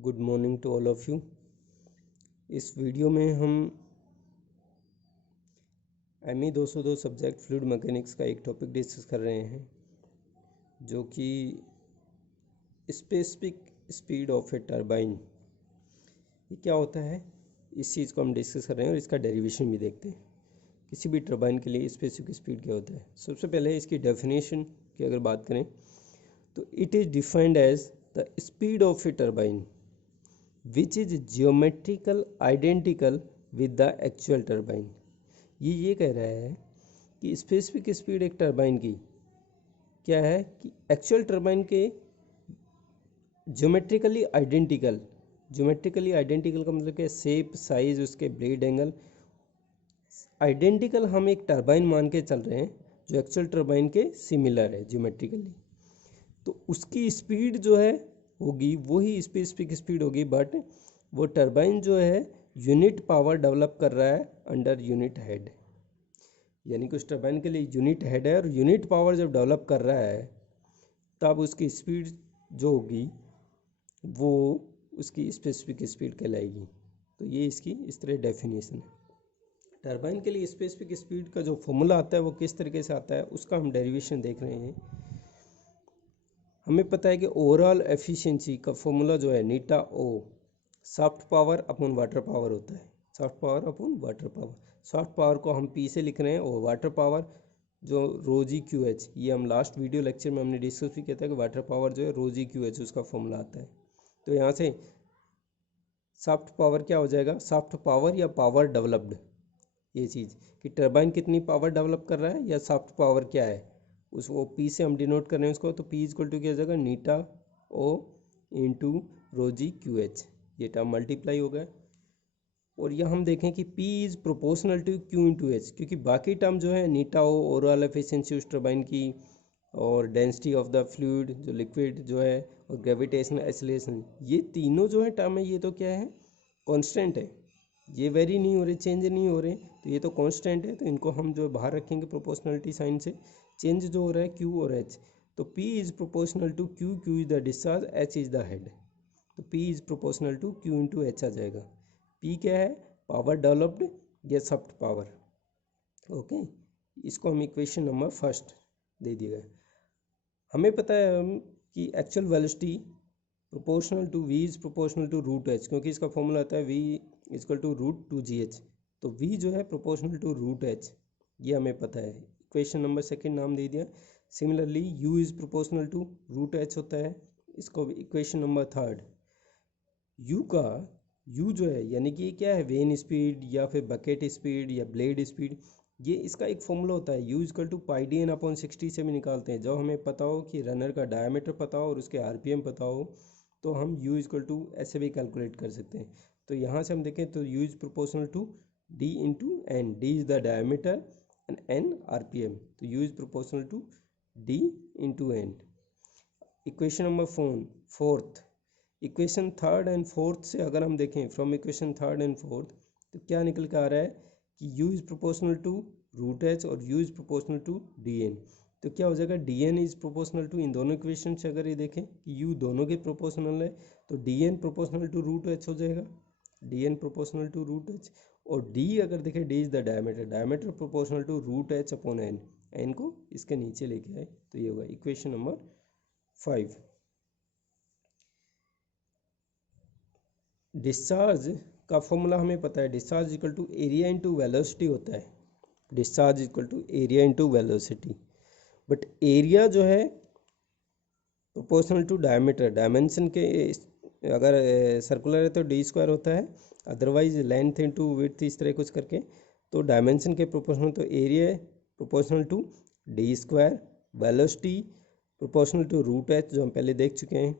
Good morning to all of you. इस video में हम ME 202 सब्जेक्ट फ्लूइड मैकेनिक्स का एक टॉपिक डिस्कस कर रहे हैं जो कि specific speed of a turbine. ये क्या होता है, इस चीज़ को हम डिस्कस कर रहे हैं और इसका डेरिवेशन भी देखते हैं। किसी भी टरबाइन के लिए स्पेसिफिक स्पीड क्या होता है। सबसे पहले इसकी डेफिनेशन की अगर बात करें तो it is defined as the speed of a turbine which is geometrical identical with the actual turbine. ये कह रहा है कि स्पेसिफिक स्पीड एक टरबाइन की क्या है कि एक्चुअल टरबाइन के ज्योमेट्रिकली आइडेंटिकल का मतलब क्या, शेप, साइज, उसके ब्लेड एंगल आइडेंटिकल हम एक टरबाइन मान के चल रहे हैं जो एक्चुअल टरबाइन के सिमिलर है ज्योमेट्रिकली, तो उसकी स्पीड जो है होगी वही स्पेसिफिक स्पीड होगी। बट वो टरबाइन जो है यूनिट पावर डेवलप कर रहा है अंडर यूनिट हेड, यानी कि उस टरबाइन के लिए यूनिट हेड है और यूनिट पावर जब डेवलप कर रहा है तब उसकी स्पीड जो होगी वो उसकी स्पेसिफिक स्पीड कहलाएगी। तो ये इसकी इस तरह डेफिनेशन है। टरबाइन के लिए स्पेसिफिक स्पीड का जो फॉर्मूला आता है वो किस तरीके से आता है उसका हम डेरिवेशन देख रहे हैं। हमें पता है कि ओवरऑल एफिशिएंसी का फॉर्मूला जो है नीटा ओ soft power upon water power होता है। Soft power upon water power, soft power को हम पी से लिख रहे हैं और वाटर पावर जो रोजी क्यू एच, ये हम लास्ट वीडियो लेक्चर में हमने डिस्कस भी किया था कि वाटर पावर जो है रोजी क्यू एच उसका फॉर्मूला आता है। तो यहाँ से सॉफ्ट पावर क्या हो जाएगा, सॉफ्ट पावर या पावर डेवलप्ड, ये चीज़ कि टरबाइन कितनी पावर डेवलप कर रहा है या सॉफ्ट पावर क्या है उसको पी से हम डिनोट कर रहे हैं उसको। तो पी इक्वल टू क्या हो जाएगा, नीटा O into rho g Q H, ये टर्म मल्टीप्लाई हो गया। और यह हम देखें कि P is proportional to Q into H, क्योंकि बाकी टर्म जो है नीटा ओ ओवरऑल एफिशिएंसी उस टरबाइन की और डेंसिटी ऑफ द फ्लूइड जो लिक्विड जो है और ग्रेविटेशनल एक्सीलरेशन, ये तीनों जो है टर्म है ये तो क्या है, कांस्टेंट है, ये वेरी नहीं हो रहे, चेंज नहीं हो रहे, तो ये तो कांस्टेंट है। तो इनको हम जो बाहर रखेंगे प्रोपोर्शनलिटी साइन से। चेंज जो हो रहा है Q और H, तो P is proportional to Q, Q is the discharge, H is the head, तो P is proportional to Q into H आ जाएगा। P क्या है, पावर डेवलप्ड या सॉफ्ट पावर। ओके, इसको हम इक्वेशन नंबर फर्स्ट दे दिया गया। हमें पता है कि actual velocity proportional to V is proportional to root H, क्योंकि इसका फॉर्मूला आता है V equal to root 2GH, तो V जो है प्रोपोर्शनल टू रूट H, ये हमें पता है। इक्वेशन नंबर सेकंड नाम दे दिया। Similarly U is proportional to root H होता है, इसको इक्वेशन नंबर थर्ड। U जो है यानी कि क्या है, वेन स्पीड या फिर बकेट स्पीड या ब्लेड स्पीड, ये इसका एक फॉर्मूला होता है। U equal to pi D N upon 60 से भी निकालते हैं। जब हमें पता हो कि रनर का डायमीटर पता हो और उसके RPM पता हो तो हम U इक्वल टू ऐसे भी कैलकुलेट कर सकते हैं। तो यहाँ से हम देखें तो U is proportional to D into N, D is the diameter and N RPM, तो U is proportional to D into N. Equation number fourth, equation third and fourth से अगर हम देखें from equation third and fourth, तो क्या निकल के आ रहा है कि U is proportional to root H और U is proportional to DN। तो क्या हो जाएगा, DN इज़ प्रोपोर्शनल टू, इन दोनों इक्वेशन से अगर ये देखें कि U दोनों के प्रोपोर्शनल है तो DN proportional to root H हो जाएगा, DN proportional to root H। और D अगर देखें, D is the diameter proportional to root H upon N, N को इसके नीचे लेके आए तो ये होगा इक्वेशन नंबर 5। डिस्चार्ज का फॉर्मूला हमें पता है, discharge equal to area into velocity होता है। Discharge equal to area into velocity, but area जो है प्रोपोर्शनल टू डायमीटर, डायमेंशन के अगर सर्कुलर है तो डी स्क्वायर होता है, अदरवाइज लेंथ इंटू विड्थ इस तरह कुछ करके, तो डायमेंशन के प्रोपोर्शनल, तो area proportional to D square, velocity proportional to root H जो हम पहले देख चुके हैं।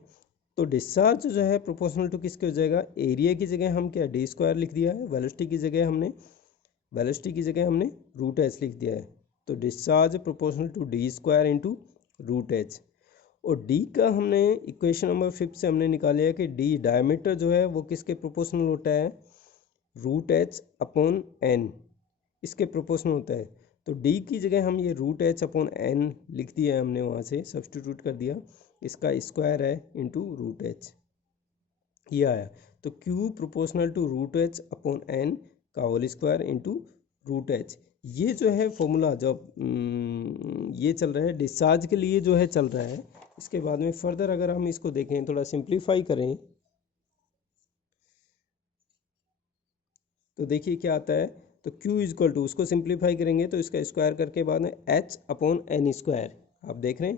तो डिस्चार्ज जो है प्रोपोर्शनल टू किसके हो जाएगा, एरिया की जगह हम क्या डी स्क्वायर लिख दिया है, वेलोसिटी की जगह हमने रूट H लिख दिया है। तो discharge proportional to D square into root H। और D का हमने इक्वेशन नंबर 5 से हमने निकाला है कि D डायमीटर जो है वो किसके प्रोपोर्शनल होता है, रूट H अपॉन एन, इसके प्रोपोर्शनल होता है। तो D की जगह हम ये रूट H अपॉन एन लिख दिया है, हमने वहाँ से सब्सटीट्यूट कर दिया, इसका स्क्वायर है इंटू रूट H। ये आया। तो Q proportional to root H upon N का whole square into root H. ये जो है फॉर्मूला जब ये चल रहा है डिस्चार्ज के लिए जो है चल रहा है। इसके बाद में फर्दर अगर हम इसको देखें, थोड़ा सिंप्लीफाई करें, तो देखिए क्या आता है। तो Q इजक्वल टू, उसको सिंप्लीफाई करेंगे तो इसका स्क्वायर करके बाद में H अपॉन एन स्क्वायर। आप देख रहे हैं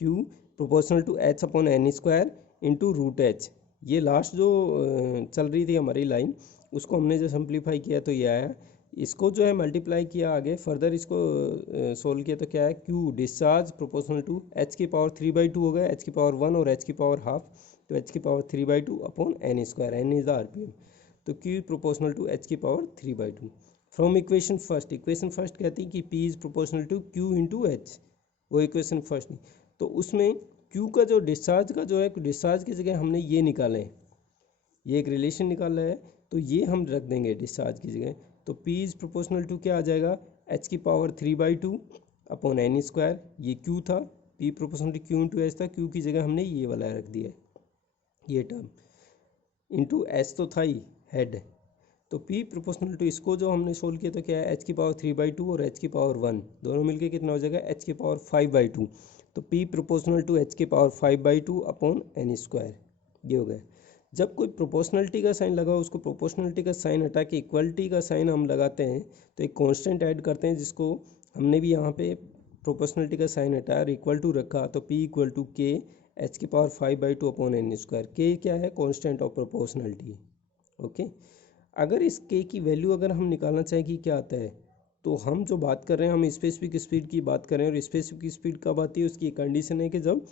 Q proportional to H upon N square into root H. ये लास्ट जो चल रही थी हमारी लाइन, उसको हमने जो सिंप्लीफाई किया तो ये आया। इसको जो है मल्टीप्लाई किया आगे, फर्दर इसको सोल्व किया तो क्या है, Q discharge proportional to H की पावर 3/2 हो गया, H की पावर 1 और H की पावर हाफ, तो H की power 3/2 upon N square, N is the RPM. तो Q प्रोपोर्शनल टू H की power 3/2 from equation first. Equation first कहती है कि P is proportional to Q into H, वो इक्वेशन फर्स्ट नहीं। तो उसमें Q का जो डिस्चार्ज का जो है, डिस्चार्ज की जगह हमने ये निकाले हैं, ये एक रिलेशन निकाला है, तो ये हम रख देंगे डिस्चार्ज की जगह। तो P इज प्रोपोर्शनल टू क्या आ जाएगा, H की पावर 3/2 अपॉन एन स्क्वायर। ये Q था, P proportional to Q into H था, Q की जगह हमने ये वाला रख दिया है, ये टर्म, इंटू एच तो था ही हेड। तो P प्रोपोर्शनल टू, इसको जो हमने सोल्व किया तो क्या है, H की पावर 3/2 और H की पावर 1 दोनों मिलके कितना हो जाएगा, H की पावर 5/2। तो P प्रोपोर्शनल टू H की पावर 5/2 अपॉन एन स्क्वायर, ये हो गया। जब कोई प्रोपोर्शनलिटी का साइन लगा, उसको प्रोपोर्शनलिटी का साइन हटा के इक्वलिटी का साइन हम लगाते हैं, तो एक कांस्टेंट ऐड करते हैं, जिसको हमने भी यहाँ पे प्रोपोर्शनलिटी का साइन हटाया और इक्वल टू रखा। तो P इक्वल टू के H की पावर 5/2 अपॉन एन स्क्वायर। के क्या है, कांस्टेंट ऑफ प्रोपोर्शनलिटी। ओके, अगर इस के की वैल्यू अगर हम निकालना चाहें कि क्या आता है, तो हम जो बात कर रहे हैं, हम स्पेसिफिक स्पीड की बात कर रहे हैं, और स्पेसिफिक स्पीड कब आती है, उसकी कंडीशन है कि जब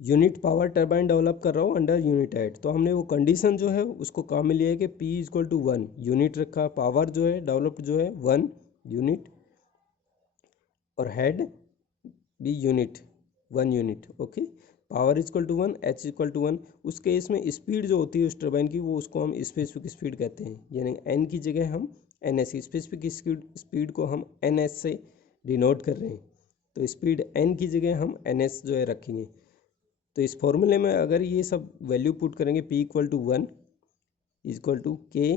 यूनिट पावर टरबाइन डेवलप कर रहा हो अंडर यूनिट हेड। तो हमने वो कंडीशन जो है उसको काम में लिया है कि P इक्वल टू 1 यूनिट रखा, पावर जो है डेवलप्ड जो है 1 यूनिट, और हेड भी unit 1 unit. Okay, power equal to 1, H equal to 1। उस केस में स्पीड जो होती है उस टरबाइन की, वो उसको हम स्पेसिफिक स्पीड कहते हैं, यानी एन की जगह हम एन एस, स्पेसिफिक स्पीड को हम एन एस से डिनोट कर रहे हैं। तो स्पीड एन की जगह हम एन एस जो है रखेंगे। तो इस फॉर्मूले में अगर ये सब वैल्यू पुट करेंगे, P equal to 1 equal to K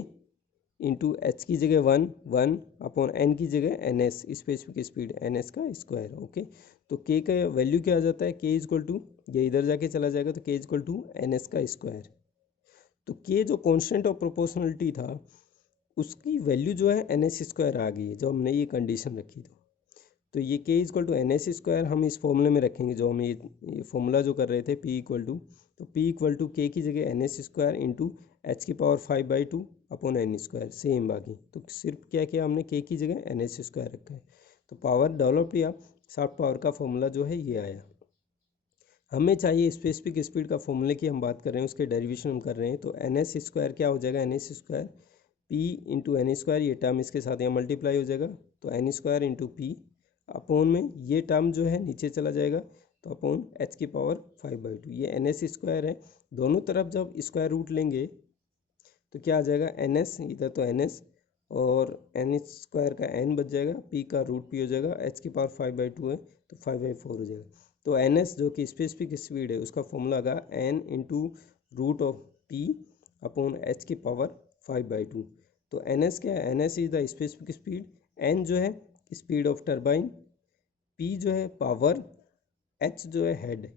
into H की जगह 1 अपॉन एन की जगह N S, specific speed N S का स्क्वायर। ओके, तो के का वैल्यू क्या आ जाता है, के इक्वल टू, ये इधर जाके चला जाएगा, तो के इक्वल टू एन एस का स्क्वायर। तो के जो कॉन्स्टेंट ऑफ प्रोपोर्शनलिटी था, उसकी वैल्यू जो है एन एस स्क्वायर आ गई है, जब हमने ये कंडीशन रखी। तो ये K equal to N S square हम इस फॉर्मूले में रखेंगे, जो हम ये फॉर्मूला जो कर रहे थे P इक्वल टू, तो P इक्वल टू के की जगह N S square into H की power 5/2 upon N square, same बाकी। तो सिर्फ क्या किया हमने, के की जगह एन एस स्क्वायर रखा है। तो पावर डेवलप या शाफ्ट पावर का फॉर्मूला जो है ये आया। हमें चाहिए स्पेसिफिक स्पीड का फॉर्मूले की हम बात कर रहे हैं, उसके डेरिवेशन हम कर रहे हैं। तो एन एस स्क्वायर क्या हो जाएगा, N S square P into N square, ये टर्म इसके साथ यहाँ मल्टीप्लाई हो जाएगा, तो N square into P upon में ये टर्म जो है नीचे चला जाएगा, तो अपॉन एच की पावर 5/2। ये एन एस स्क्वायर है, दोनों तरफ जब स्क्वायर रूट लेंगे तो क्या आ जाएगा, एन एस, इधर तो एन एस और एन स्क्वायर का एन बच जाएगा, पी का रूट पी हो जाएगा, एच की पावर 5/2 है तो 5/4 हो जाएगा। तो एन एस जो कि स्पेसिफिक स्पीड है, उसका फॉर्मूला आगा N into root of P upon H की पावर 5/2। तो एन एस क्या है, N S is the specific speed, N जो है स्पीड ऑफ टरबाइन, पी जो है पावर, एच जो है हेड।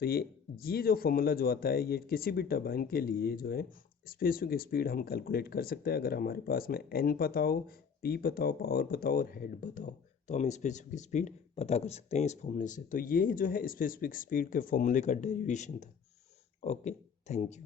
तो ये जो फॉर्मूला जो आता है, ये किसी भी टरबाइन के लिए जो है स्पेसिफिक स्पीड हम कैलकुलेट कर सकते हैं, अगर हमारे पास में एन पता हो, पी पता हो, पावर पता हो और हेड पता हो, तो हम स्पेसिफिक स्पीड पता कर सकते हैं इस फॉर्मूले से। तो ये जो है स्पेसिफिक स्पीड के फॉर्मूले का डेरिवेशन था। Okay, thank you.